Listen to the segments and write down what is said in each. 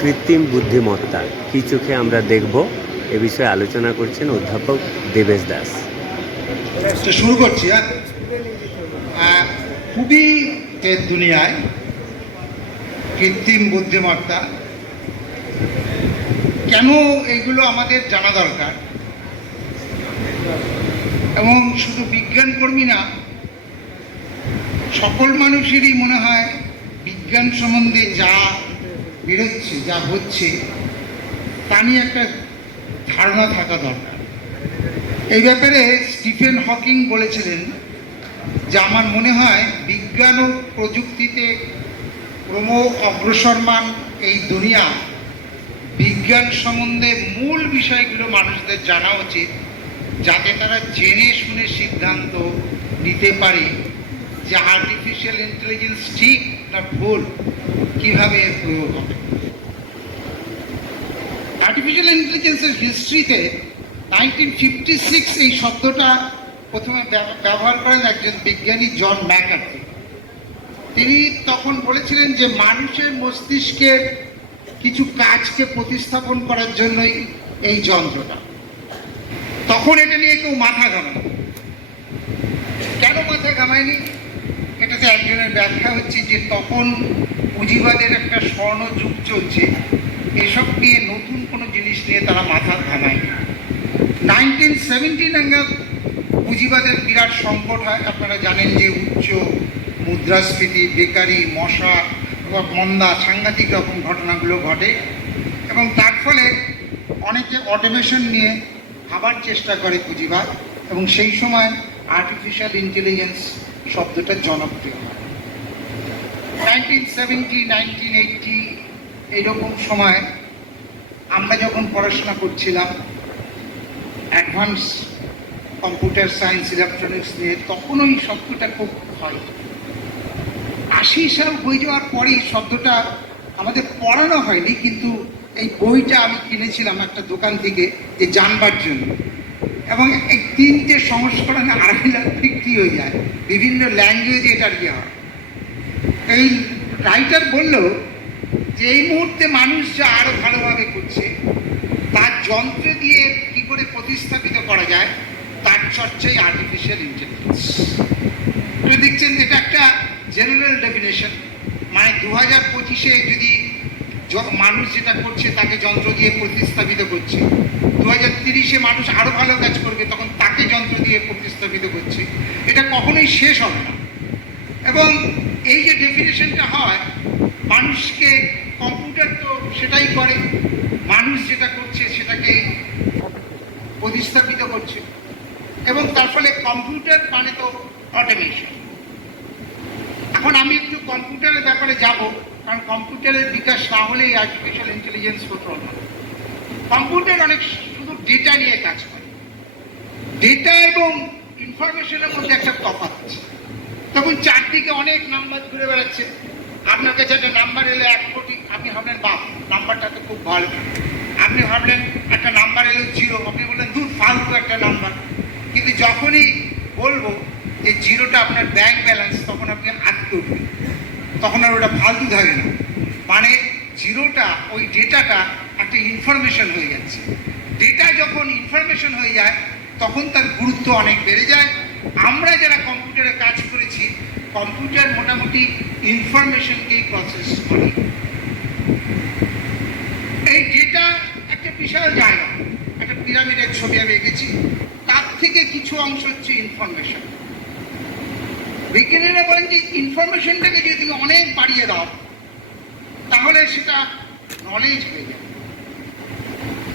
কৃত্রিম বুদ্ধিমত্তা। কী চোখে আমরা দেখব? এ বিষয়ে আলোচনা করছেন অধ্যাপক দেবেশ দাস। শুরু করছি হ্যাঁ? খুবই দুনিয়ায় কৃত্রিম বুদ্ধিমত্তা। কেন এইগুলো আমাদের জানা দরকার? এবং শুধু বিজ্ঞান কর্মী না, সকল মানুষেরই মনে হয় বিজ্ঞান সম্বন্ধে যা বেরোচ্ছে, যা হচ্ছে, তা নিয়ে একটা ধারণা থাকা দরকার। এই ব্যাপারে স্টিফেন হকিং বলেছিলেন যে আমার মনে হয় বিজ্ঞান ও প্রযুক্তিতে ক্রম অগ্রসরমান এই দুনিয়া বিজ্ঞান সম্বন্ধে মূল বিষয়গুলো মানুষদের জানা উচিত, যাতে তারা জেনে শুনে সিদ্ধান্ত নিতে পারে যে আর্টিফিশিয়াল ইন্টেলিজেন্স ঠিক না ভুল। কীভাবে প্রয়োগ হবে? আর্টিফিশিয়াল ইন্টেলিজেন্সের হিস্ট্রিতে নাইনটিন ফিফটি সিক্স এই শব্দটা প্রথমে ব্যবহার করেন একজন বিজ্ঞানী জন ম্যাকার্থি। তিনি তখন বলেছিলেন যে মানুষের মস্তিষ্কের কিছু কাজকে প্রতিস্থাপন করার জন্যই এই যন্ত্রটা। তখন এটা নিয়ে কেউ মাথা ঘামায় কেন মাথা ঘামায়নি? এটাতে একজনের ব্যাখ্যা হচ্ছে যে তখন পুঁজিবাদের একটা স্বর্ণ যুগ চলছে। এসব নিয়ে নতুন কোনো জিনিস নিয়ে তারা মাথা ঘামায় নাইনটিন সেভেন্টি নাগাদ পুঁজিবাদের বিরাট সংকট হয়। আপনারা জানেন যে উচ্চ মুদ্রাস্ফীতি, বেকারি, মশা বা মন্দা সাংঘাতিক রকম ঘটনাগুলো ঘটে এবং তার ফলে অনেকে অটোমেশন নিয়ে ভাবার চেষ্টা করে পুঁজিবাদ এবং সেই সময় আর্টিফিশিয়াল ইন্টেলিজেন্স শব্দটা জনপ্রিয় হয়। নাইনটিন সেভেন্টি নাইনটিন এইরকম সময় আমরা যখন পড়াশোনা করছিলাম অ্যাডভান্স কম্পিউটার সায়েন্স ইলেকট্রনিক্স নিয়ে তখন ওই শব্দটা খুব হয়। আশি সাল বই যাওয়ার পরেই শব্দটা আমাদের পড়ানো হয়নি, কিন্তু এই বইটা আমি কিনেছিলাম একটা দোকান থেকে যে জানবার জন্য। এবং এই তিনটে সংস্করণে আড়াই লাখ বিক্রি হয়ে যায়। বিভিন্ন ল্যাঙ্গুয়েজে এটার ইয়ে হয়। এই রাইটার বলল যে এই মুহূর্তে মানুষ যা আরও ভালোভাবে করছে, তার যন্ত্র দিয়ে কি করে প্রতিস্থাপিত করা যায়, তার চর্চাই আর্টিফিশিয়াল ইন্টেলিজেন্স আপনি দেখছেন এটা একটা জেনারেল ডেফিনেশন মানে দু হাজার পঁচিশে যদি মানুষ যেটা করছে, তাকে যন্ত্র দিয়ে প্রতিস্থাপিত করছে। দু হাজার তিরিশে মানুষ আরও ভালো কাজ করবে, তখন তাকে যন্ত্র দিয়ে প্রতিস্থাপিত করছে। এটা কখনোই শেষ হবে না। এবং এই যে ডেফিনেশনটা হয়, মানুষকে কম্পিউটার তো সেটাই করে, মানুষ যেটা করছে সেটাকে প্রতিস্থাপিত করছে। এবং তার ফলে কম্পিউটার মানে তো অটোমেশন এখন আমি একটু কম্পিউটারের ব্যাপারে যাব, কারণ কম্পিউটারের বিকাশ না হলে এই আর্টিফিশিয়াল ইন্টেলিজেন্স হতো না। কম্পিউটার অনেক শুধু ডেটা নিয়ে কাজ করে। ডেটা এবং ইনফরমেশনের মধ্যে একটা তফাৎ আছে। তখন চারদিকে অনেক নাম্বার ঘুরে বেড়াচ্ছে। আপনার কাছে একটা নাম্বার এলো এক কোটি, আপনি ভাবলেন বাপ নাম্বারটা তো খুব ভালো। আপনি ভাবলেন, একটা নাম্বার এলো জিরো আপনি বললেন দূর ফালতু একটা নাম্বার কিন্তু যখনই বলব যে জিরোটা আপনার ব্যাংক ব্যালেন্স তখন আপনি আটকে উঠবেন তখন আর ওটা ফালতু থাকে না। মানে জিরোটা ওই ডেটাটা একটা ইনফরমেশন হয়ে যাচ্ছে। ডেটা যখন ইনফরমেশন হয়ে যায়, তখন তার গুরুত্ব অনেক বেড়ে যায়। আমরা যারা কম্পিউটারে কাজ করেছি, কম্পিউটার মোটামুটি ইনফরমেশনকেই প্রসেস করে। এই ডেটা একটা বিশাল জায়গা একটা পিরামিডের ছবি আমি এঁকেছি, তার থেকে কিছু অংশ হচ্ছে ইনফরমেশন বিজ্ঞানীরা বলেন যে ইনফরমেশনটাকে যদি তুমি অনেক বাড়িয়ে দাও, তাহলে সেটা নলেজ হয়ে যাবে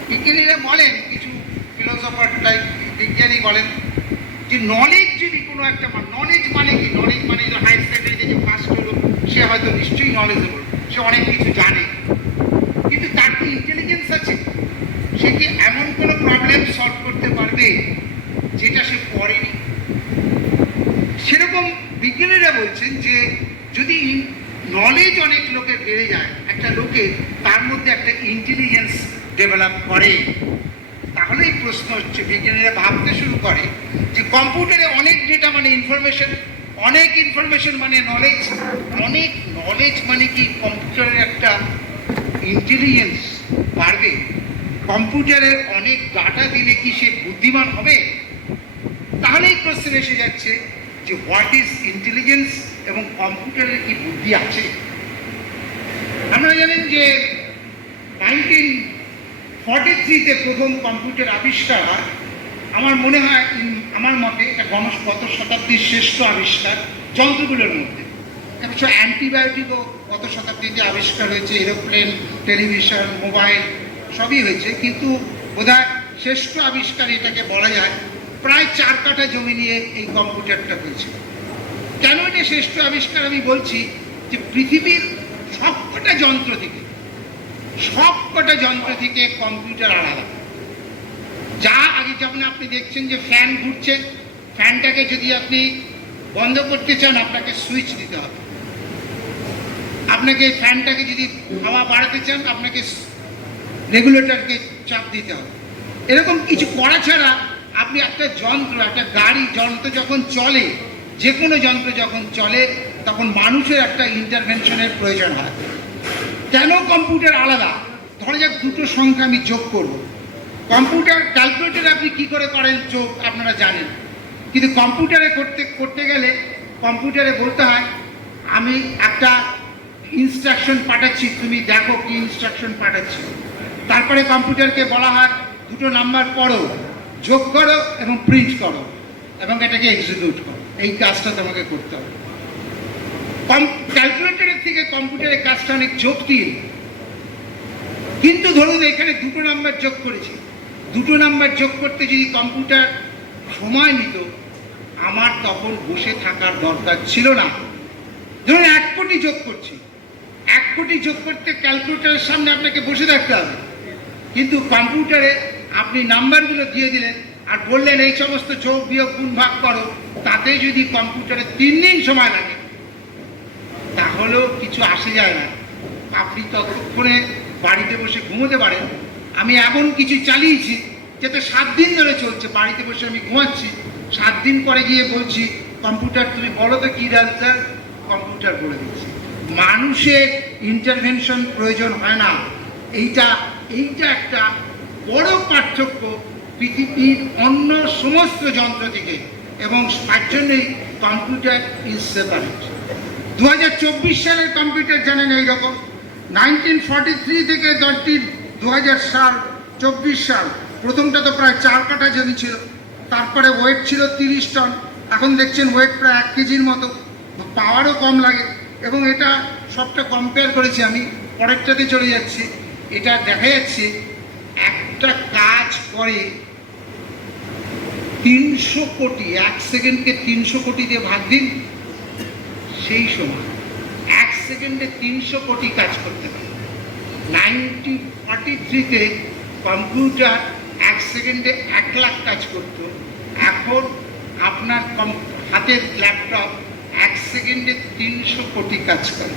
বিজ্ঞানীরা বলেন, কিছু ফিলোসফার টাইপ বিজ্ঞানী বলেন যে নলেজ যদি কোনো একটা নলেজ মানে কি? নলেজ মানে হাই সেকেন্ডারিতে যে ফার্স্ট হলো, সে হয়তো নিশ্চয়ই নলেজেবল সে অনেক কিছু জানে। কিন্তু তার কি ইন্টেলিজেন্স আছে? সে কি এমন কোনো প্রবলেম সলভ করতে পারবে যেটা সে পড়েনি? সেরকম বিজ্ঞানীরা বলছেন যে যদি নলেজ অনেক লোকের বেড়ে যায়, একটা লোকে তার মধ্যে একটা ইন্টেলিজেন্স ডেভেলপ করে তাহলেই প্রশ্ন হচ্ছে, বিজ্ঞানীরা ভাবতে শুরু করে যে কম্পিউটারে অনেক ডেটা মানে ইনফরমেশন অনেক ইনফরমেশন মানে নলেজ অনেক নলেজ মানে কি কম্পিউটারের একটা ইন্টেলিজেন্স বাড়বে। কম্পিউটারের অনেক ডাটা দিলে কি সে বুদ্ধিমান হবে? তাহলেই প্রশ্ন এসে যাচ্ছে যে হোয়াট ইজ ইন্টেলিজেন্স এবং কম্পিউটারের কি বুদ্ধি আছে? আপনারা জানেন যে নাইনটিন ফর্টি থ্রিতে প্রথম কম্পিউটার আবিষ্কার হয়। আমার মনে হয় আমার মতে এটা গণ গত শতাব্দীর শ্রেষ্ঠ আবিষ্কার যন্ত্রগুলোর মধ্যে। অবশ্য অ্যান্টিবায়োটিকও গত শতাব্দীতে আবিষ্কার হয়েছে, এরোপ্লেন, টেলিভিশন, মোবাইল, সবই হয়েছে। কিন্তু বোধহয় শ্রেষ্ঠ আবিষ্কার এটাকে বলা যায় প্রায় চার কাঠা জমি নিয়ে এই কম্পিউটারটা হয়েছে। কেন এটা শ্রেষ্ঠ আবিষ্কার? আমি বলছি যে পৃথিবীর সবকটা যন্ত্র থেকে, সবকটা যন্ত্র থেকে কম্পিউটার আলাদা। যা আগে যখন আপনি দেখছেন যে ফ্যান ঘুরছে ফ্যানটাকে যদি আপনি বন্ধ করতে চান, আপনাকে সুইচ দিতে হবে। আপনাকে ফ্যানটাকে যদি হাওয়া বাড়াতে চান, আপনাকে রেগুলেটরকে চাপ দিতে হবে। এরকম কিছু করা ছাড়া আপনি একটা যন্ত্র, একটা গাড়ি, যন্ত্র যখন চলে যে কোনো যন্ত্র যখন চলে, তখন মানুষের একটা ইন্টারভেনশনের প্রয়োজন হয়। কেন কম্পিউটার আলাদা? ধরা যাক দুটো সংখ্যা আমি যোগ করব। কম্পিউটার ক্যালকুলেটরে আপনি কি করে করেন চোখ আপনারা জানেন। কিন্তু কম্পিউটারে করতে করতে গেলে কম্পিউটারে বলতে হয়, আমি একটা ইনস্ট্রাকশন পাঠাচ্ছি, তুমি দেখো কি ইনস্ট্রাকশন পাঠাচ্ছি। তারপরে কম্পিউটারকে বলা হয়, দুটো নাম্বার পড়ো, যোগ করো এবং প্রিন্ট করো, এবং এটাকে এক্সিকিউট করো। এই কাজটা তোমাকে করতে হবে। কম, ক্যালকুলেটরের থেকে কম্পিউটারের কাজটা অনেক জটিল। কিন্তু ধরুন এখানে দুটো নাম্বার যোগ করেছি। দুটো নাম্বার যোগ করতে যদি কম্পিউটার সময় নিত, আমার তখন বসে থাকার দরকার ছিল না। ধরুন এক কোটি যোগ করছি। এক কোটি যোগ করতে ক্যালকুলেটারের সামনে আপনাকে বসে থাকতে হবে। কিন্তু কম্পিউটারে আপনি নাম্বারগুলো দিয়ে দিলেন আর বললেন, এই সমস্ত যোগ, বিয়োগ, গুণ ভাগ করো। তাতে যদি কম্পিউটারে তিন দিন সময় লাগে, তাহলেও কিছু আসে যায় না। আপনি ততক্ষণে বাড়িতে বসে ঘুমোতে পারেন। আমি এমন কিছু চালিয়েছি যেটা সাত দিন ধরে চলছে, বাড়িতে বসে আমি ঘুমাচ্ছি। সাত দিন পরে গিয়ে বলছি, কম্পিউটার তুমি বলো তো কী স্যার? কম্পিউটার বলে দিচ্ছি। মানুষের ইন্টারভেনশন প্রয়োজন হয় না। এইটা এইটা একটা বড় পার্থক্য পৃথিবীর অন্য সমস্ত যন্ত্র থেকে এবং তার জন্যই কম্পিউটার ইজ সেপারেট দু হাজার চব্বিশ সালের কম্পিউটার জানেন এইরকম। নাইনটিন ফর্টি থ্রি থেকে দশটি দু হাজার সাল, চব্বিশ সাল, প্রথমটা তো প্রায় চার কাঠা জমি ছিল। তারপরে ওয়েট ছিল তিরিশ টন। এখন দেখছেন ওয়েট প্রায় এক কেজির মতো। পাওয়ারও কম লাগে। এবং এটা সবটা কম্পেয়ার করেছি আমি। পরেরটাতে চলে যাচ্ছি। এটা দেখা যাচ্ছে একটা কাজ করে তিনশো কোটি, এক সেকেন্ডকে তিনশো কোটি দিয়ে ভাগ দিন, সেই সময় এক সেকেন্ডে তিনশো কোটি কাজ করতে পারে। নাইনটিন ফর্টি থ্রিতে কম্পিউটার এক সেকেন্ডে এক লাখ কাজ করত। এখন আপনার কম- হাতের ল্যাপটপ এক সেকেন্ডে তিনশো কোটি কাজ করে।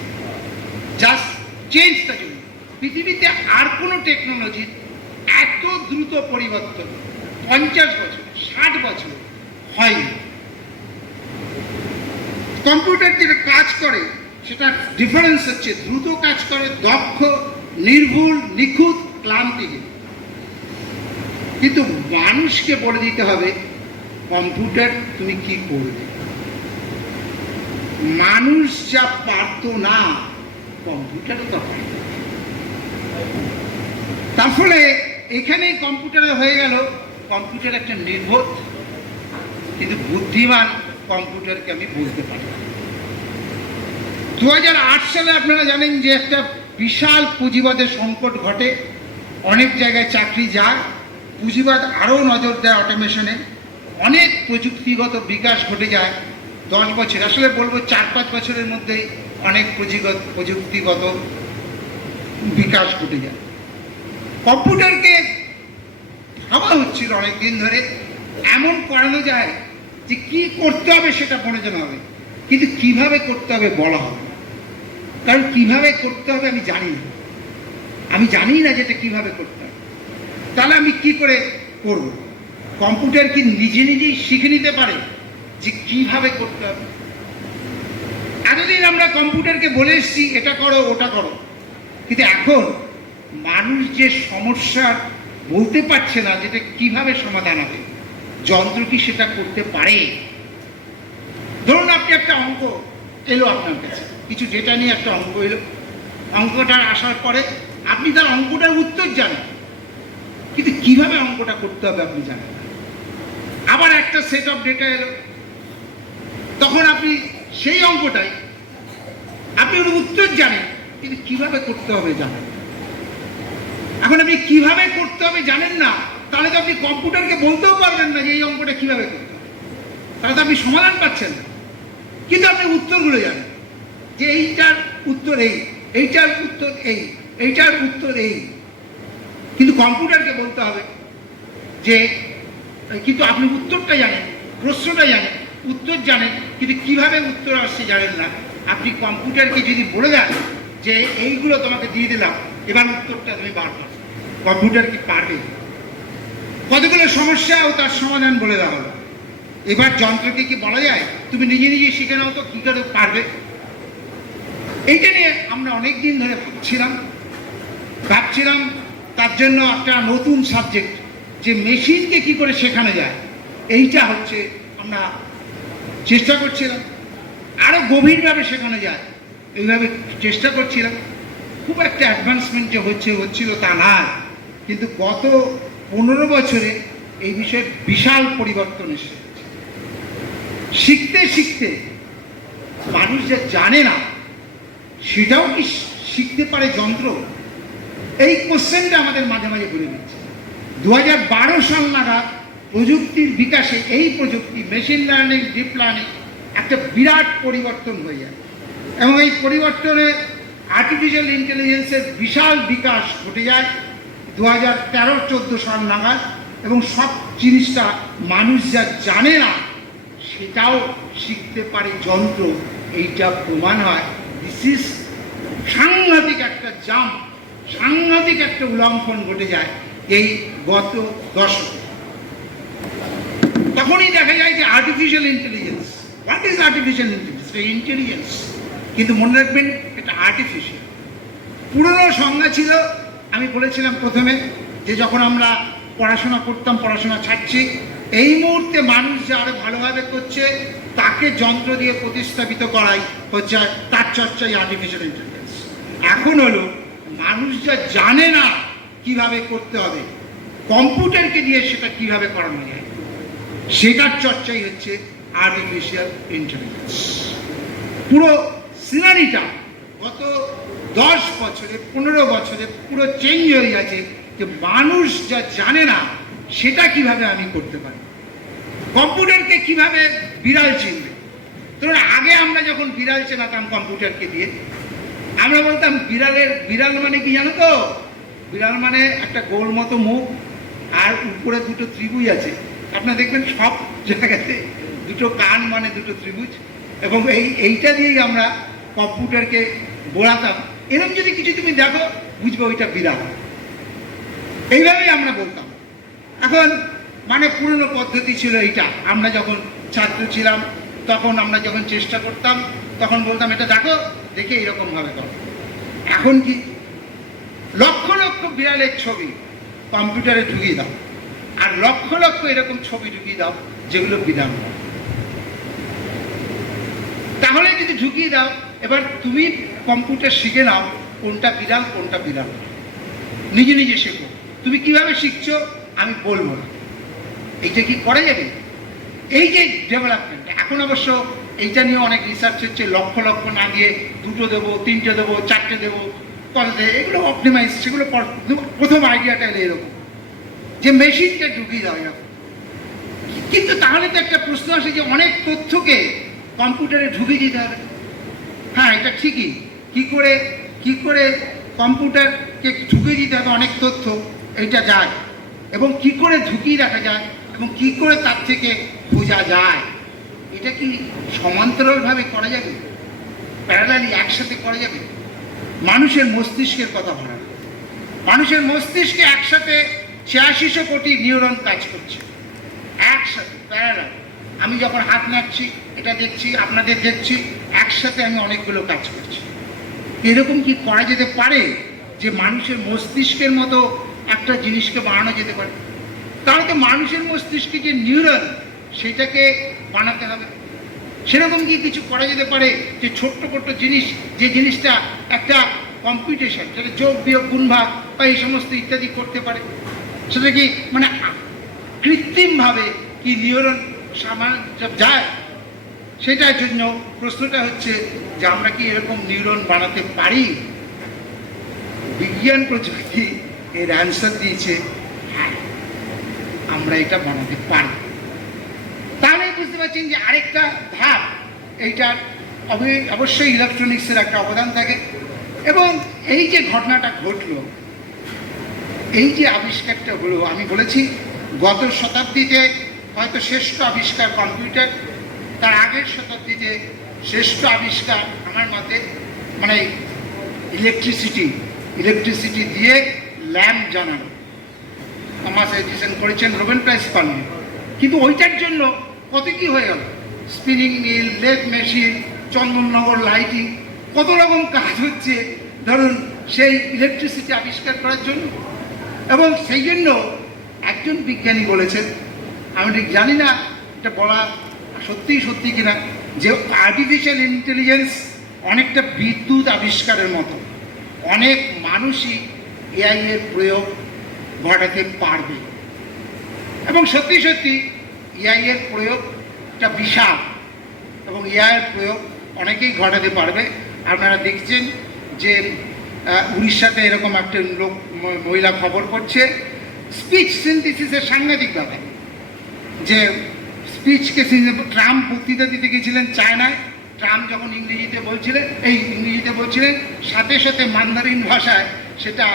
জাস্ট চেঞ্জটা জন্য। পৃথিবীতে আর কোনো টেকনোলজির এত দ্রুত পরিবর্তন পঞ্চাশ বছর, ষাট বছর হয়নি। কম্পিউটার যেটা কাজ করে সেটা ডিফারেন্স হচ্ছে দ্রুত কাজ করে, দক্ষ নির্ভুল, নিখুঁত ক্লান্তিহীন কিন্তু মানুষকে বলে দিতে হবে, কম্পিউটার, তুমি কি করবে? মানুষ যা পারতো না, কম্পিউটারও তো পারে তার ফলে এখানেই কম্পিউটারে হয়ে গেল, কম্পিউটার একটা নির্বোধ, কিন্তু বুদ্ধিমান কম্পিউটারকে আমি বলতে পারি দু হাজার আট সালে আপনারা জানেন যে একটা বিশাল পুঁজিবাদের সংকট ঘটে, অনেক জায়গায় চাকরি যায়, পুঁজিবাদ আরও নজর দেয় অটোমেশনে অনেক প্রযুক্তিগত বিকাশ ঘটে যায় দশ বছর। আসলে বলব চার পাঁচ বছরের মধ্যেই অনেক পুঁজিগত, প্রযুক্তিগত বিকাশ ঘটে যায়। কম্পিউটারকে ভাবা হচ্ছিল অনেক দিন ধরে। এমন করানো যায় যে কি করতে হবে সেটা প্রয়োজন হবে, কিন্তু কীভাবে করতে হবে বলা হবে। কারণ কীভাবে করতে হবে আমি জানি না। আমি জানি না যেটা কীভাবে করতে হবে তাহলে আমি কি করে করব? কম্পিউটার কি নিজে নিজেই শিখে নিতে পারে যে কীভাবে করতে হবে? এতদিন আমরা কম্পিউটারকে বলে এসছি, এটা করো, ওটা করো। কিন্তু এখন মানুষ যে সমস্যার বলতে পারছে না যেটা কীভাবে সমাধান হবে, যন্ত্র কি সেটা করতে পারে? ধরুন আপনি একটা অঙ্ক এলো আপনার কাছে। কিছু ডেটা নিয়ে একটা অঙ্ক এলো। অঙ্কটার আসার পরে আপনি তার অঙ্কটার উত্তর জানেন। কিন্তু কীভাবে অঙ্কটা করতে হবে আপনি জানেন। আবার একটা সেট অফ ডেটা এলো। তখন আপনি সেই অঙ্কটাই, আপনি ওর উত্তর জানেন, কিন্তু কীভাবে করতে হবে জানেন এখন আপনি কীভাবে করতে হবে জানেন না, তাহলে তো আপনি কম্পিউটারকে বলতেও পারবেন না যে এই অঙ্কটা কীভাবে করতে হবে। তাহলে তো আপনি সমাধান পাচ্ছেন না। কিন্তু আপনি উত্তরগুলো জানেন। যে এইটার উত্তর এই এইটার উত্তর এই এইটার উত্তর এই কিন্তু কম্পিউটারকে বলতে হবে যে কিন্তু আপনি উত্তরটা জানেন, প্রশ্নটা জানেন, উত্তর জানেন, কিন্তু কীভাবে উত্তর আসছে জানেন না। আপনি কম্পিউটারকে যদি বলে দেন যে, এইগুলো তোমাকে দিয়ে দিলাম, এবার উত্তরটা তুমি বার করো। কম্পিউটার কি পারবে? কতগুলো সমস্যা ও তার সমাধান বলে দেওয়া হলো। এবার যন্ত্রকে কি বলা যায়? তুমি নিজে নিজে শিখে নাও তো, কী করে পারবে? এইটা নিয়ে আমরা অনেক দিন ধরে ভাবছিলাম ভাবছিলাম তার জন্য একটা নতুন সাবজেক্ট যে মেশিনকে কি করে শেখানো যায়, এইটা হচ্ছে আমরা চেষ্টা করছিলাম। আরও গভীরভাবে শেখানো যায়, এইভাবে চেষ্টা করছিলাম। খুব একটা অ্যাডভান্সমেন্ট যে হচ্ছে, হচ্ছিল তা না কিন্তু গত পনেরো বছরে এই বিষয়ে বিশাল পরিবর্তন এসেছে। শিখতে শিখতে মানুষ যা জানে না সেটাও কি শিখতে পারে যন্ত্র? এই কোশ্চেনটা আমাদের মাঝে মাঝে ঘুরে দিচ্ছে। দু সাল নাগাদ প্রযুক্তির বিকাশে এই প্রযুক্তি মেশিন লার্নিং ডিপ লার্নিং একটা বিরাট পরিবর্তন হয়ে যায়। এবং এই পরিবর্তনে আর্টিফিশিয়াল ইন্টেলিজেন্সের বিশাল বিকাশ ঘটে যায় দু হাজার তেরো চোদ্দ সাল নাগাদ। এবং সব জিনিসটা মানুষ যা জানে না, সেটাও শিখতে পারে যন্ত্র। এইটা প্রমাণ হয় দিস সাংঘাতিক একটা জাম্প সাংঘাতিক একটা উল্লঙ্ঘন ঘটে যায় এই গত দশকে তখনই দেখা যায় যে artificial intelligence what is artificial intelligence intelligence কিন্তু মনে রাখবেন এটা আর্টিফিশিয়াল পুরনো সংজ্ঞা ছিল, আমি বলেছিলাম প্রথমে, যে যখন আমরা পড়াশোনা করতাম, পড়াশোনা ছাড়ছি, এই মুহূর্তে মানুষ যে আরও ভালোভাবে করছে তাকে যন্ত্র দিয়ে প্রতিস্থাপিত করাই হচ্ছে তার চর্চাই আর্টিফিশিয়াল ইন্টেলিজেন্স এখন হলো, মানুষ যা জানে না কীভাবে করতে হবে, কম্পিউটারকে দিয়ে সেটা কীভাবে করানো যায়, সেটার চর্চাই হচ্ছে আর্টিফিশিয়াল ইন্টেলিজেন্স পুরো সিনারিটা গত দশ বছরে, পনেরো বছরে পুরো চেঞ্জ হয়ে গেছে যে মানুষ যা জানে না, সেটা কীভাবে আমি করতে পারি? কম্পিউটারকে কীভাবে বিড়াল চিনবে। ধরুন, আগে আমরা যখন বিড়াল চেনাতাম কম্পিউটারকে দিয়ে, আমরা বলতাম, বিড়ালের, বিড়াল মানে কি জানো তো? বিড়াল মানে একটা গোল মতো মুখ, আর উপরে দুটো ত্রিভুজ আছে। আপনারা দেখবেন সব জায়গাতে দুটো কান মানে দুটো ত্রিভুজ, এবং এই, এইটা দিয়েই আমরা কম্পিউটারকে বোলাতাম এরকম যদি কিছু তুমি দেখো, বুঝবে ওইটা বিড়াল। এইভাবেই আমরা বলতাম। এখন মানে পুরনো পদ্ধতি ছিল এইটা। আমরা যখন ছাত্র ছিলাম, তখন আমরা যখন চেষ্টা করতাম, তখন বলতাম, এটা দেখো, দেখে এরকম ভাবে করো। এখন কি? লক্ষ লক্ষ বিড়ালের ছবি কম্পিউটারে ঢুকিয়ে দাও। আর লক্ষ লক্ষ এরকম ছবি ঢুকিয়ে দাও, যেগুলো নয়। তাহলে যদি ঢুকিয়ে দাও, এবার তুমি কম্পিউটার শিখে নাও, কোনটা বিড়াল কোনটা বিড়াল নিজে নিজে শেখো। তুমি কীভাবে শিখছো, আমি বলব না। এইটা কি করা যাবে? এই যে ডেভেলপমেন্ট এখন অবশ্য এইটা নিয়ে অনেক রিসার্চ হচ্ছে, লক্ষ লক্ষ না দিয়ে দুটো দেবো, তিনটে দেবো, চারটে দেবো কত এগুলো অপটিমাইজ সেগুলো পর- প্রথম আইডিয়াটা এলো এরকম। যে মেশিনটা ঢুকিয়ে দাও এরকম। কিন্তু তাহলে তো একটা প্রশ্ন আসে যে অনেক তথ্যকে কম্পিউটারে ঢুকিয়ে দিতে হবে। হ্যাঁ এটা ঠিকই। কি করে কি করে কম্পিউটারকে ঢুকিয়ে দিতে হবে অনেক তথ্য? এটা যায়। এবং কি করে ঢুকিয়ে রাখা যায়? এবং কি করে তার থেকে খোঁজা যায়, এটা কি সমান্তরালভাবে করা যাবে? প্যারালালি একসাথে করা যাবে? মানুষের মস্তিষ্কের কথা ভাড়া মানুষের মস্তিষ্কে একসাথে ছিয়াশিশো কোটি নিউরন কাজ করছে। একসাথে প্যারালাল আমি যখন হাত নাড়ছি, এটা দেখছি, আপনাদের দেখছি, একসাথে আমি অনেকগুলো কাজ করছি। এরকম কি করা যেতে পারে যে মানুষের মস্তিষ্কের মতো একটা জিনিসকে বানানো যেতে পারে? তাহলে তো মানুষের মস্তিষ্কে যে নিউরন সেটাকে বানাতে হবে। সেরকম কি কিছু করা যেতে পারে যে ছোট্ট ছোট্ট জিনিস, যে জিনিসটা একটা কম্পিটিশন সেটা যোগ, বিয়োগ গুণ ভাগ বা এই সমস্ত ইত্যাদি করতে পারে? সেটা কি মানে কৃত্রিমভাবে কি নিউরন সামান যায়? সেটার জন্য প্রশ্নটা হচ্ছে যে আমরা কি এরকম নিউরন বানাতে পারি? বিজ্ঞান প্রযুক্তি এর অ্যান্সার দিয়েছে হ্যাঁ আমরা এটা বানাতে পারি বুঝতে যে আরেকটা ধাপ এইটার অবশ্যই ইলেকট্রনিক্সের একটা অবদান থাকে। এবং এই যে ঘটনাটা ঘটলো, এই যে আবিষ্কারটা হলো, আমি বলেছি, গত শতাব্দীতে হয়তো শ্রেষ্ঠ আবিষ্কার কম্পিউটার, তার আগের শতাব্দীতে শ্রেষ্ঠ আবিষ্কার আমার মতে মানে ইলেকট্রিসিটি ইলেকট্রিসিটি দিয়ে ল্যাম্প জানানো থমাস এডিসন করেছেন রোবেন প্রাইজ পাননি কিন্তু ওইটার জন্য কত কি হয়ে গেল? Spinning mill lathe machine Chandannagar lighting কত রকম কাজ হচ্ছে? ধরুন, সেই ইলেকট্রিসিটি আবিষ্কার করার জন্য। এবং সেই জন্য একজন বিজ্ঞানী বলেছেন, আমি ঠিক জানি না, এটা বলা সত্যিই সত্যি কিনা, যে আর্টিফিশিয়াল ইন্টেলিজেন্স অনেকটা বিদ্যুৎ আবিষ্কারের মতো। অনেক মানুষই এআই এর প্রয়োগ ঘটাতে পারবে। এবং সত্যি সত্যি এআই এর প্রয়োগটা বিশাল এবং এআই এর প্রয়োগ অনেকেই ঘটাতে পারবে। আপনারা দেখছেন যে উড়িষ্যাতে এরকম একটা লোক মহিলা খবর করছে। স্পিচ সিনথিসিসের সাংঘাতিক ব্যাপার। যে স্পিচকে ট্রাম্প বক্তৃতা দিতে গেছিলেন চায়নায়। ট্রাম্প যখন ইংরেজিতে বলছিলেন, এই ইংরেজিতে বলছিলেন, সাথে সাথে মান্দারিন ভাষায় সেটা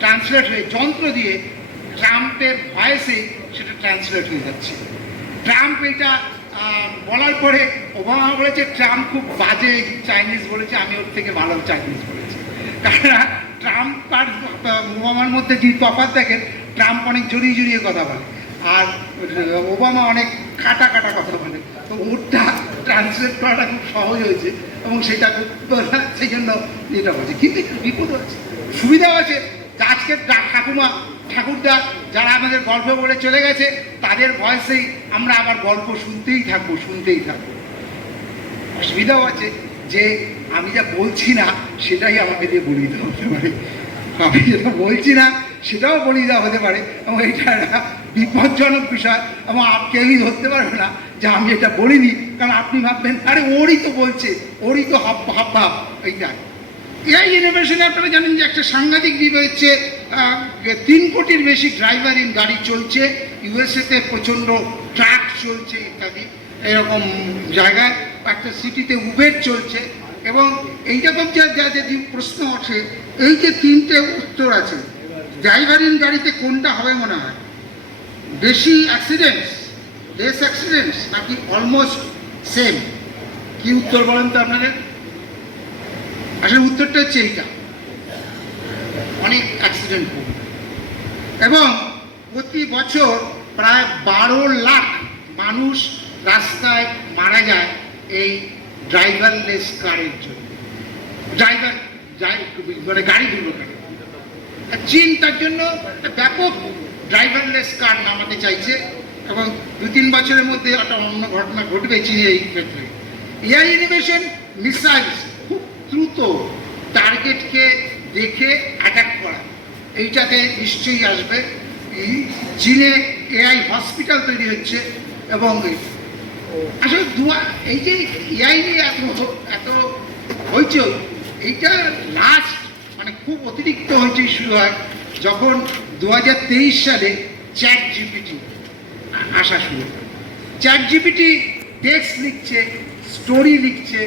ট্রান্সলেট হয়ে, যন্ত্র দিয়ে ট্রাম্পের ভয়েসে সেটা ট্রান্সলেট হয়ে যাচ্ছে। ট্রাম্প এটা বলার পরে ওবামা বলেছে ট্রাম্প খুব বাজে চাইনিজ বলেছে, আমি ওর থেকে ভালো চাইনিজ বলেছি। কারণ ট্রাম্প আর ওবামার মধ্যে যদি তফাৎ দেখেন ট্রাম্প অনেক জড়িয়ে জড়িয়ে কথা বলে। আর ওবামা অনেক কাটা কাটা কথা বলে। তো ওরটা ট্রান্সলেট করাটা খুব সহজ হয়েছে এবং সেটা খুব, সেই জন্য এটা হয়েছে। কিন্তু বিপদও আছে সুবিধাও আছে ঠা- ঠাকুমা ঠাকুরদা যারা আমাদের গল্প বলে চলে গেছে, তাদের বয়সেই আমরা আবার গল্প শুনতেই থাকব শুনতেই থাকব। অসুবিধাও আছে যে আমি যা বলছি না, সেটাই আমাকে দিয়ে বলিয়ে দেওয়া হতে পারে। আমি যেটা বলছি না, সেটাও বলি দেওয়া হতে পারে। এবং এটা একটা বিপজ্জনক বিষয়। এবং আপ- কেউই ধরতে পারবে না যে আমি এটা বলিনি। কারণ আপনি ভাববেন, আরে ওরই তো বলছে, ওরই তো হাব হাব ভাব, এইটা। এআই ইনোভেশনে আপনারা জানেন যে একটা সাংঘাতিক দিক হচ্ছে তিন কোটির বেশি ড্রাইভার গাড়ি চলছে। ইউএসএতে প্রচণ্ড ট্রাক চলছে ইত্যাদি, এরকম জায়গায়। একটা সিটিতে উবের চলছে এবং এইরকম যা যা যদি প্রশ্ন ওঠে, এই যে তিনটে উত্তর আছে ড্রাইভার গাড়িতে কোনটা হবে মনে হয়? বেশি অ্যাক্সিডেন্টস লেস অ্যাক্সিডেন্টস নাকি অলমোস্ট সেম কি উত্তর বলেন তো আপনাদের? আসলে উত্তরটা হচ্ছে এইটা। অনেক অ্যাক্সিডেন্ট হবে এবং প্রতি বছর প্রায় বারো লাখ মানুষ রাস্তায় মারা যায় এই ড্রাইভারলেস কারের জন্য। ড্রাইভার মানে গাড়ি চীন তার জন্য একটা ব্যাপক ড্রাইভারলেস কার নামাতে চাইছে এবং দু তিন বছরের মধ্যে একটা অন্য ঘটনা ঘটবে চীনে এই ক্ষেত্রে। এআই ইনোভেশন মিসাইলস খুব দ্রুত টার্গেটকে দেখে অ্যাটাক করা। এইটাতে নিশ্চয়ই আসবে। এই চীনে এআই হসপিটাল তৈরি হচ্ছে এবং আসলে দুয়া এই যে এআই নিয়ে এত এত হইচই, এইটা লাস্ট মানে খুব অতিরিক্ত হইচই শুরু হয় যখন দু হাজার তেইশ সালে চ্যাট জিপিটি আসা শুরু। চ্যাট জিপিটি টেক্সট লিখছে স্টোরি লিখছে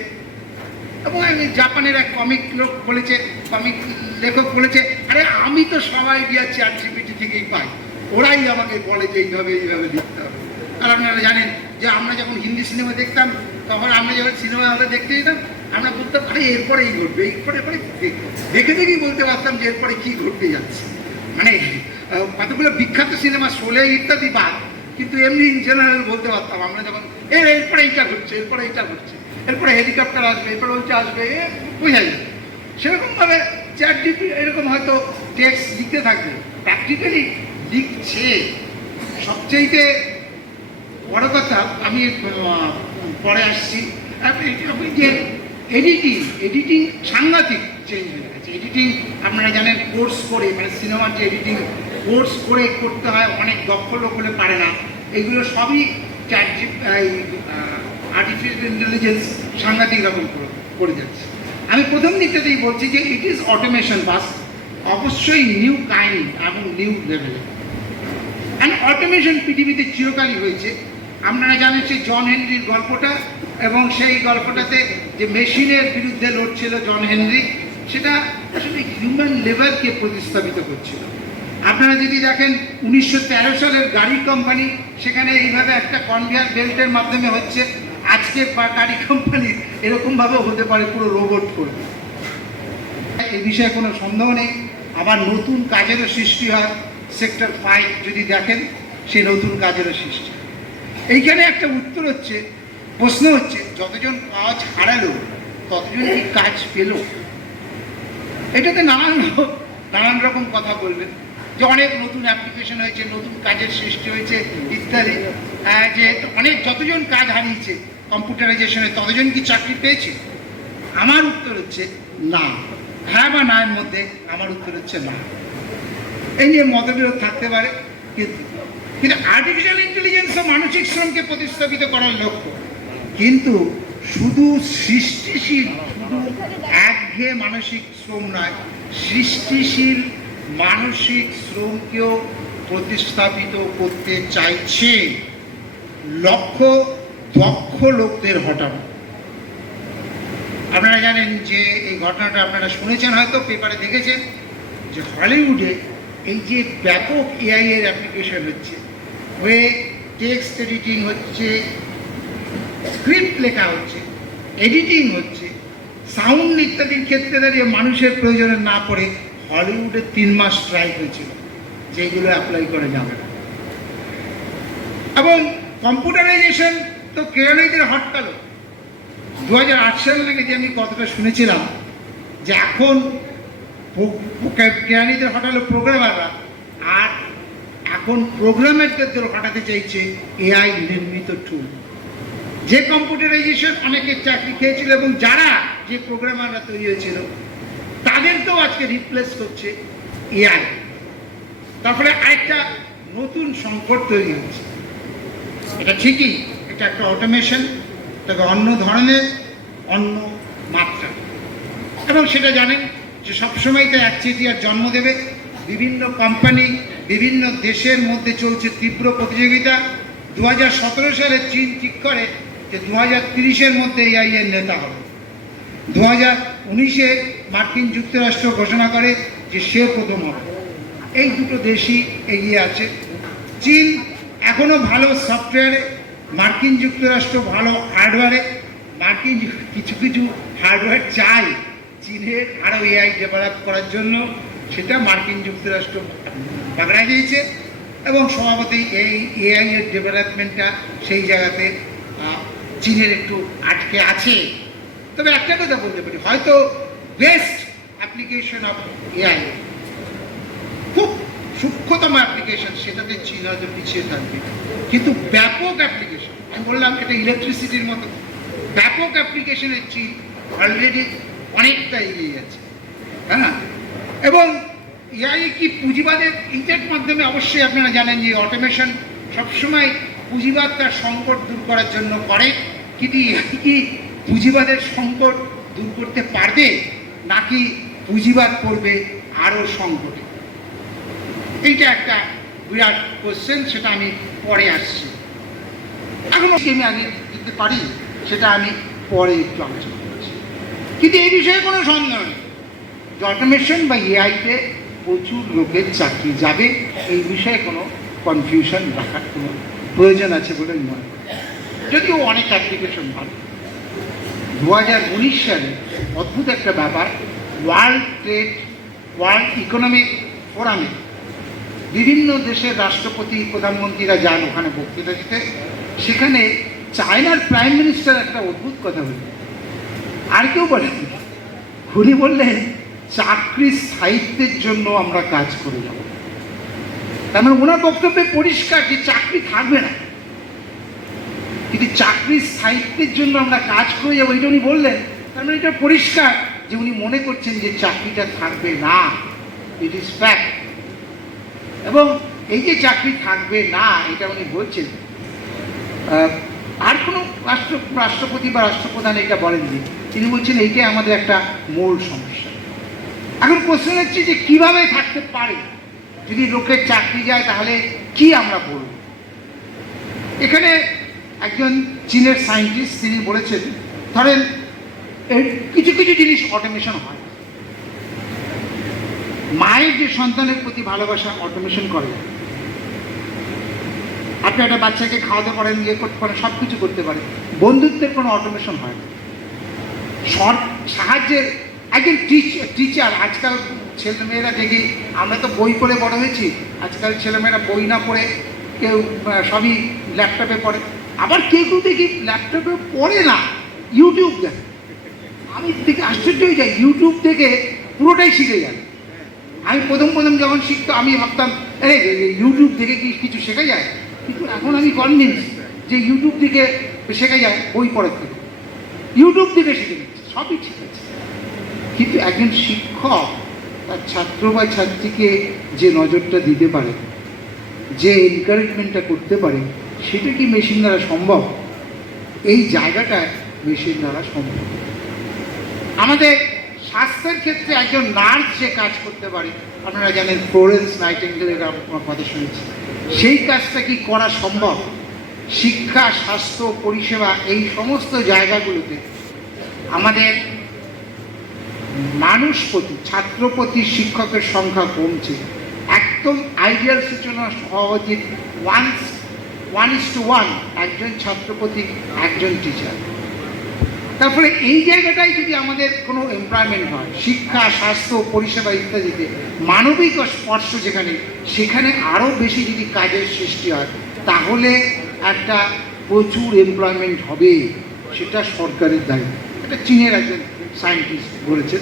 এবং জাপানের এক কমিক লোক বলেছে কমিক লেখক বলেছে, আরে, আমি তো সবাই আইডিয়া চ্যাট জিপিটি থেকেই পাই। ওরাই আমাকে বলে যে এইভাবে এইভাবে লিখতে হবে। আর আপনারা জানেন যে আমরা যখন হিন্দি সিনেমা দেখতাম, তখন আমরা যখন সিনেমা হলে দেখতে যেতাম, আমরা বলতাম, আরে এরপরে এই ঘটবে। এরপরে পরে দেখে দেখেই বলতে পারতাম যে এরপরে কী ঘটতে যাচ্ছে। মানে কতগুলো বিখ্যাত সিনেমা শোলে ইত্যাদি বাদ, কিন্তু এমনি ইন জেনারেল বলতে পারতাম আমরা যখন এর এরপরে এইটা ঘটছে, এরপরে এইটা ঘটছে। এরপরে হেলিকপ্টার আসবে, এরপরে ওইটা আসবে, এ বোঝা যায় সেরকমভাবে চ্যাট জিপি এরকম হয়তো টেক্সট লিখতে থাকবে। প্র্যাকটিক্যালি লিখছে। সবচেয়েতে বড় কথা, আমি পরে আসছি। যে এডিটিং এডিটিং সাংঘাতিক চেঞ্জ হয়ে গেছে। এডিটিং আপনারা জানেন কোর্স করে মানে সিনেমার যে এডিটিং কোর্স করে করতে হয়, অনেক দক্ষ লোক হলে পারে না। এগুলো সবই চ্যাট আর্টিফিশিয়াল ইন্টেলিজেন্স সাংঘাতিক রকম করে যাচ্ছে। আমি প্রথম দিকটাতেই বলছি যে ইট ইজ অটোমেশন বাস, অবশ্যই নিউ কাইন্ড এবং নিউ লেভেলে অ্যান্ড অটোমেশন পৃথিবীতে চিরকালই হয়েছে। আপনারা জানেন সেই জন হেনরির গল্পটা এবং সেই গল্পটাতে যে মেশিনের বিরুদ্ধে লড়ছিল জন হেনরি, সেটা আসলে হিউম্যান লেবারকে প্রতিস্থাপিত করছিল। আপনারা যদি দেখেন, উনিশশো তেরো সালের গাড়ি কোম্পানি সেখানে এইভাবে একটা কনভেয়ার বেল্টের মাধ্যমে হচ্ছে আজকে গাড়ি কোম্পানি এরকমভাবেও হতে পারে পুরো রোবট করবে এই বিষয়ে কোনো সন্দেহ নেই। আবার নতুন কাজেরও সৃষ্টি হয়। সেক্টর ফাইভ যদি দেখেন, সেই নতুন কাজেরও সৃষ্টি। এইখানে একটা উত্তর হচ্ছে, প্রশ্ন হচ্ছে, যতজন কাজ হারালো, ততজন কি কাজ পেল? এটাতে নানান নানান রকম কথা বলবেন। যে অনেক নতুন অ্যাপ্লিকেশন হয়েছে, নতুন কাজের সৃষ্টি হয়েছে, ইত্যাদি। যে অনেক, যতজন কাজ হারিয়েছে কম্পিউটারাইজেশনে ততজন কি চাকরি পেয়েছে? আমার উত্তর হচ্ছে না। হ্যাঁ বা না এর মধ্যে আমার উত্তর হচ্ছে না। এই নিয়ে মতবিরোধ থাকতে পারে, কিন্তু কিন্তু আর্টিফিশিয়াল ইন্টেলিজেন্সও মানসিক শ্রমকে প্রতিস্থাপিত করার লক্ষ্য। কিন্তু শুধু সৃষ্টিশীল, শুধু একঘেয়ে মানসিক শ্রম নয়, সৃষ্টিশীল মানসিক শ্রমকেও প্রতিস্থাপিত করতে চাইছে লক্ষ্য দক্ষ লোকদের হটানো আপনারা জানেন যে এই ঘটনাটা আপনারা শুনেছেন, হয়তো পেপারে দেখেছেন, যে হলিউডে এই যে ব্যাপক এআই এর অ্যাপ্লিকেশন হচ্ছে হয়ে টেক্সট এডিটিং হচ্ছে স্ক্রিপ্ট লেখা হচ্ছে এডিটিং হচ্ছে সাউন্ড ইত্যাদির ক্ষেত্রে দাঁড়িয়ে মানুষের প্রয়োজনে না পড়ে হলিউডে তিন মাস স্ট্রাইক হয়েছিল, যেগুলো অ্যাপ্লাই করে যাবে না। এবং কম্পিউটারাইজেশন তো কেরানিদের হটকালো দু হাজার আট সাল থেকে যে আমি কথাটা শুনেছিলাম যে এখন কেরানিদের হটালো প্রোগ্রামাররা, আর এখন প্রোগ্রামারদের হটাতে চাইছে এআই নির্মিত টুল যে কম্পিউটারাইজেশন অনেকের চাকরি খেয়েছিল এবং যারা যে প্রোগ্রামাররা তৈরি হয়েছিল, তাদেরকেও আজকে রিপ্লেস করছে এআই। তারপরে আরেকটা নতুন সংকট তৈরি হচ্ছে। এটা ঠিকই এটা একটা অটোমেশন তবে অন্য ধরনের, অন্য মাত্রা। এবং সেটা জানেন যে সবসময় তো একচেটিয়ার জন্ম দেবে। বিভিন্ন কোম্পানি বিভিন্ন দেশের মধ্যে চলছে তীব্র প্রতিযোগিতা। দু হাজার সতেরো সালে চীন ঠিক করে যে দু হাজার মধ্যে এআই এর নেতা হবে। দু হাজার উনিশে মার্কিন যুক্তরাষ্ট্র ঘোষণা করে যে সে প্রথম হবে। এই দুটো দেশই এগিয়ে আছে। চীন এখনও ভালো সফটওয়্যারে মার্কিন যুক্তরাষ্ট্র ভালো হার্ডওয়্যারে, মার্কিন কিছু কিছু হার্ডওয়্যার চাই চীনের আরও এআই ডেভেলপ করার জন্য, সেটা মার্কিন যুক্তরাষ্ট্র বাগড়া দিয়েছে, এবং স্বভাবতই এই এআই এর ডেভেলপমেন্টটা সেই জায়গাতে চীনের একটু আটকে আছে। তবে একটা কথা বলতে পারি, হয়তো বেস্ট অ্যাপ্লিকেশন অফ এআই খুব সূক্ষ্মতম অ্যাপ্লিকেশন সেটাতে চীন হয়তো পিছিয়ে থাকবে। কিন্তু ব্যাপক অ্যাপ্লিকেশন আমি বললাম এটা ইলেকট্রিসিটির মতো। ব্যাপক অ্যাপ্লিকেশনের চীন অলরেডি অনেকটা এগিয়ে যাচ্ছে হ্যাঁ এবং এআই কি পুঁজিবাদের ইন্টারনেট মাধ্যমে অবশ্যই আপনারা জানেন যে অটোমেশন সবসময় পুঁজিবাদ তার সংকট দূর করার জন্য করে। কিন্তু কি পুঁজিবাদের সংকট দূর করতে পারবে? নাকি পুঁজিবাদ করবে আরও সংকটে? এইটা একটা বিরাট কোশ্চেন সেটা আমি পরে আসছি। এখন আমি আগে দিতে পারি? সেটা আমি পরে একটু আলোচনা করছি। কিন্তু এই বিষয়ে কোনো সন্দেহ নেই। অটোমেশন বা এআইতে প্রচুর লোকের চাকরি যাবে, এই বিষয়ে কোনো কনফিউশন রাখার কোনো প্রয়োজন আছে বলে মনে করি। যদিও অনেক অ্যাপ্লিকেশন ভালো। দু হাজার উনিশ সালে অদ্ভুত একটা ব্যাপার ওয়ার্ল্ড ট্রেড ওয়ার্ল্ড ইকোনমিক ফোরামে বিভিন্ন দেশের রাষ্ট্রপতি, প্রধানমন্ত্রীরা যান ওখানে বক্তৃতা দিতে। সেখানে চায়নার প্রাইম মিনিস্টার একটা অদ্ভুত কথা বললেন আর কেউ বলেন উনি বললেন চাকরির স্থায়িত্বের জন্য আমরা কাজ করে যাব। তার মানে ওনার বক্তব্যে পরিষ্কার যে চাকরি থাকবে না। কিন্তু চাকরির স্থায়িত্বের জন্য আমরা কাজ করে যাব, এটা উনি বললেন। তার মানে এটা পরিষ্কার যে উনি মনে করছেন যে চাকরিটা থাকবে না। ইট ইজ ফ্যাক্ট এবং এই যে চাকরি থাকবে না, এটা উনি বলছেন। আর কোনো রাষ্ট্র, রাষ্ট্রপতি বা রাষ্ট্রপ্রধান এটা বলেননি। তিনি বলছেন এইটাই আমাদের একটা মূল সমস্যা। এখন প্রশ্ন হচ্ছে যে কীভাবে থাকতে পারে? যদি লোকের চাকরি যায়, তাহলে কি আমরা বলব? এখানে একজন চীনের সায়েন্টিস্ট, তিনি বলেছেন, ধরেন কিছু কিছু জিনিস অটোমেশন হয়। মায়ের যে সন্তানের প্রতি ভালোবাসা অটোমেশন করে। আপনি একটা বাচ্চাকে খাওয়াতে পারেন ইয়ে করতে পারেন সব কিছু করতে পারেন। বন্ধুত্বের কোনো অটোমেশন হয় না। সর সাহায্যের একজন টিচার আজকাল ছেলেমেয়েরা দেখি, আমরা তো বই পড়ে বড় হয়েছি, আজকাল ছেলেমেয়েরা বই না পড়ে কেউ সবই ল্যাপটপে পড়ে। আবার কেউ কেউ দেখি ল্যাপটপে পড়ে না ইউটিউব দেখে। আমি দেখে আশ্চর্য হয়ে যাই ইউটিউব থেকে পুরোটাই শিখে যায় আমি প্রথম প্রথম যখন শিখতো, আমি ভাবতাম, এই ইউটিউব থেকে কি কিছু শেখা যায়? কিন্তু এখন আমি কনভিন্স যে ইউটিউব থেকে শেখা যায় বই পড়ার থেকে। ইউটিউব থেকে শিখে নিচ্ছে, সবই আছে। কিন্তু একজন শিক্ষক, তার ছাত্র বা ছাত্রীকে যে নজরটা দিতে পারে, যে এনকারেজমেন্টটা করতে পারে, সেটা কি মেশিন দ্বারা সম্ভব? এই জায়গাটা মেশিন দ্বারা সম্ভব। আমাদের স্বাস্থ্যের ক্ষেত্রে একজন নার্স যে কাজ করতে পারে, আপনারা জানেন ফ্লোরেন্স নাইটেঙ্গেলের আমার কথা শুনেছি। সেই কাজটা কি করা সম্ভব? শিক্ষা, স্বাস্থ্য, পরিষেবা, এই সমস্ত জায়গাগুলোতে আমাদের মানুষ প্রতি ছাত্র প্রতি শিক্ষকের সংখ্যা কমছে। একদম আইডিয়াল সূচনা হওয়া উচিত। One one is to one একজন ছাত্র প্রতি একজন টিচার তারপরে এই জায়গাটাই যদি আমাদের কোনো এমপ্লয়মেন্ট হয়, শিক্ষা, স্বাস্থ্য, পরিষেবা ইত্যাদিতে মানবিক স্পর্শ যেখানে, সেখানে আরও বেশি যদি কাজের সৃষ্টি হয়, তাহলে একটা প্রচুর এমপ্লয়মেন্ট হবে, সেটা সরকারের দায়িত্ব। এটা চীনের একজন সায়েন্টিস্ট বলেছেন।